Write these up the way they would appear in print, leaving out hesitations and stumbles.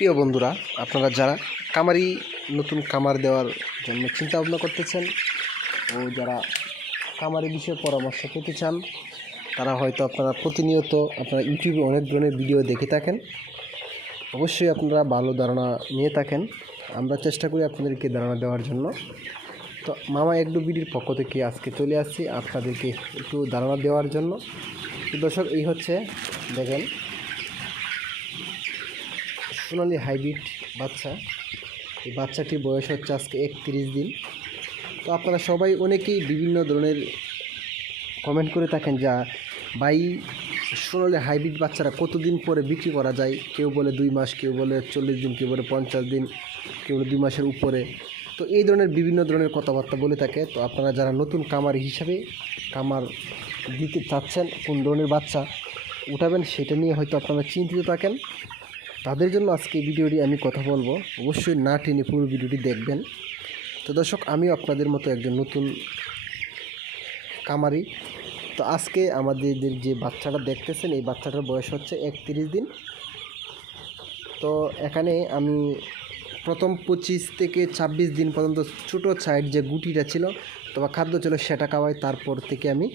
প্রিয় বন্ধুরা, আপনারা যারা নতুন কামার দেওয়ার জন্য চিন্তা ভাবনা করতেছেন ও যারা কামারি বিষয়ে পরামর্শ পেতে চান, তারা হয়তো আপনারা প্রতিনিয়ত আপনারা ইউটিউবে অনেক ধরনের ভিডিও দেখে থাকেন। অবশ্যই আপনারা ভালো ধারণা নিয়ে থাকেন। আমরা চেষ্টা করি আপনাদেরকে ধারণা দেওয়ার জন্য। তো মামা এগ্রো বিডির পক্ষ থেকে আজকে চলে আসছি আপনাদেরকে একটু ধারণা দেওয়ার জন্য। তো দর্শক, এই হচ্ছে দেখেন সোনালি হাইব্রিড বাচ্চা। এই বাচ্চাটির বয়স হচ্ছে আজকে 31 দিন। তো আপনারা সবাই অনেকেই বিভিন্ন ধরনের কমেন্ট করে থাকেন যা ভাই সোনালি হাইব্রিড বাচ্চারা কতদিন পরে বিক্রি করা যায়। কেউ বলে 2 মাস, কেউ বলে 40 দিন, কেউ বলে 50 দিন, কেউ বলে 2 মাসের উপরে। তো এই ধরনের বিভিন্ন ধরনের কথাবার্তা বলে থাকে। তো আপনারা যারা নতুন কামারি হিসাবে কামার দিতে চাচ্ছেন, কোন ধরনের বাচ্চা উঠাবেন সেটা নিয়ে হয়তো আপনারা চিন্তিত থাকেন, তাদের জন্য আজকে ভিডিওটি আমি কথা বলবো। অবশ্যই না টেনে পুরো ভিডিওটি দেখবেন। তো দর্শক, আমিও আপনাদের মতো একজন নতুন কামারি। তো আজকে আমাদের যে বাচ্চাটা দেখতেছেন, এই বাচ্চাটার বয়স হচ্ছে 31 দিন। তো এখানে আমি প্রথম 25 থেকে 26 দিন পর্যন্ত ছোটো সাইড যে গুটিটা ছিল অথবা খাদ্য ছিল সেটা খাওয়াই। তারপর থেকে আমি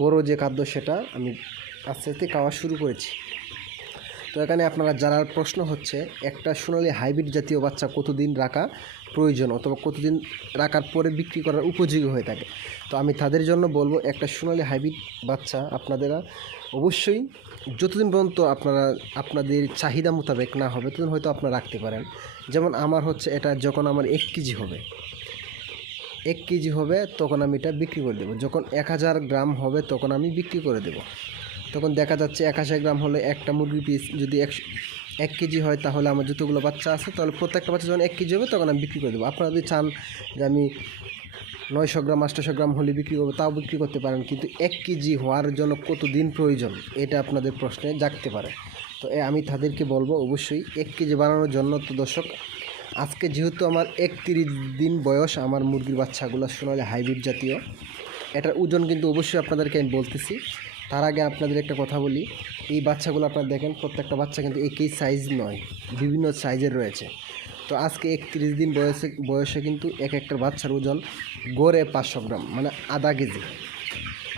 বড় যে খাদ্য সেটা আমি আস্তে আস্তে খাওয়া শুরু করেছি। তো এখানে আপনারা যারা প্রশ্ন হচ্ছে একটা সোনালি হাইব্রিড জাতীয় বাচ্চা কতদিন রাখা প্রয়োজন অথবা কতদিন রাখার পরে বিক্রি করার উপযোগী হয়ে থাকে, তো আমি তাদের জন্য বলবো একটা সোনালি হাইব্রিড বাচ্চা আপনারা অবশ্যই যতদিন পর্যন্ত আপনাদের চাহিদা মোতাবেক না হবে ততদিন হয়তো আপনারা রাখতে পারেন। যেমন আমার হচ্ছে এটা যখন আমার 1 কেজি হবে, 1 কেজি হবে তখন আমি এটা বিক্রি করে দেবো। যখন 1000 গ্রাম হবে তখন আমি বিক্রি করে দেবো। তখন দেখা যাচ্ছে 1000 গ্রাম হলে একটা মুরগি পিস যদি 1 কেজি হয়, তাহলে আমার যতগুলো বাচ্চা আছে তাহলে প্রত্যেকটা বাচ্চা যখন 1 কেজি হবে তখন আমি বিক্রি করে দেবো। আপনারা যদি চান যে আমি 900 গ্রাম 800 গ্রাম হলে বিক্রি করবো, তাও বিক্রি করতে পারেন। কিন্তু 1 কেজি হওয়ার জন্য কত দিন প্রয়োজন এটা আপনাদের প্রশ্নে জাগতে পারে। তো আমি তাদেরকে বলবো অবশ্যই 1 কেজি বানানোর জন্য। তো দর্শক, আজকে যেহেতু আমার 31 দিন বয়স আমার মুরগির বাচ্চাগুলো সোনালি হাইব্রিড জাতীয়, এটার ওজন কিন্তু অবশ্যই আপনাদেরকে আমি বলতেছি। তার আগে আপনাদের একটা কথা বলি, এই বাচ্চাগুলো আপনারা দেখেন প্রত্যেকটা বাচ্চা কিন্তু একই সাইজ নয়, বিভিন্ন সাইজের রয়েছে। তো আজকে 31 দিন বয়সে কিন্তু একটা বাচ্চার ওজন গড়ে 500 গ্রাম, মানে আধা কেজি।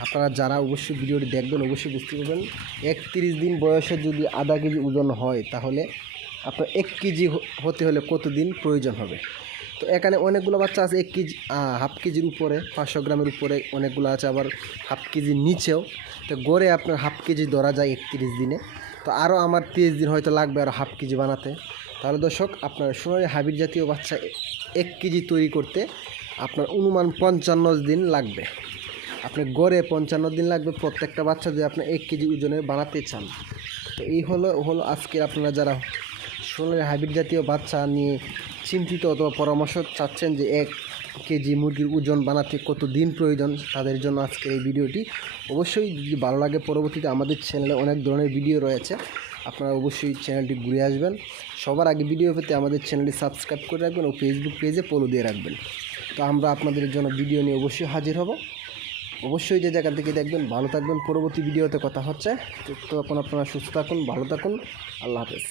আপনারা যারা অবশ্যই ভিডিওটি দেখবেন অবশ্যই বুঝতে পারবেন 31 দিন বয়সে যদি আধা কেজি ওজন হয় তাহলে আপনার 1 কেজি হতে হলে কতদিন প্রয়োজন হবে। তো এখানে অনেকগুলো বাচ্চা আছে 1 কেজি, হাফ কেজির উপরে, 500 গ্রামের উপরে অনেকগুলো আছে, আবার হাফ কেজির নিচেও। তো গড়ে আপনার হাফ কেজি ধরা যায় 31 দিনে। তো আরও আমার 30 দিন হয়তো লাগবে আরও হাফ কেজি বানাতে। তাহলে দর্শক, আপনার সোনালি হাইব্রিড জাতীয় বাচ্চা 1 কেজি তৈরি করতে আপনার অনুমান 55 দিন লাগবে। আপনি গড়ে 55 দিন লাগবে প্রত্যেকটা বাচ্চা যদি আপনি 1 কেজি ওজনের বানাতে চান। তো এই হলো আজকের আপনারা যারা সোনালি হাইব্রিড জাতীয় বাচ্চা নিয়ে চিন্তিত অথবা পরামর্শ চাচ্ছেন যে 1 কেজি মুরগির ওজন বানাতে কত দিন প্রয়োজন, তাদের জন্য আজকের এই ভিডিওটি। অবশ্যই যদি ভালো লাগে পরবর্তীতে আমাদের চ্যানেলে অনেক ধরনের ভিডিও রয়েছে, আপনারা অবশ্যই চ্যানেলটি ঘুরে আসবেন। সবার আগে ভিডিও পেতে আমাদের চ্যানেলটি সাবস্ক্রাইব করে রাখবেন ও ফেসবুক পেজে ফলো দিয়ে রাখবেন। তো আমরা আপনাদের জন্য ভিডিও নিয়ে অবশ্যই হাজির হব। অবশ্যই যে জায়গা থেকে দেখবেন ভালো থাকবেন। পরবর্তী ভিডিওতে কথা হচ্ছে। তো তখন আপনারা সুস্থ থাকুন, ভালো থাকুন। আল্লাহ হাফেজ।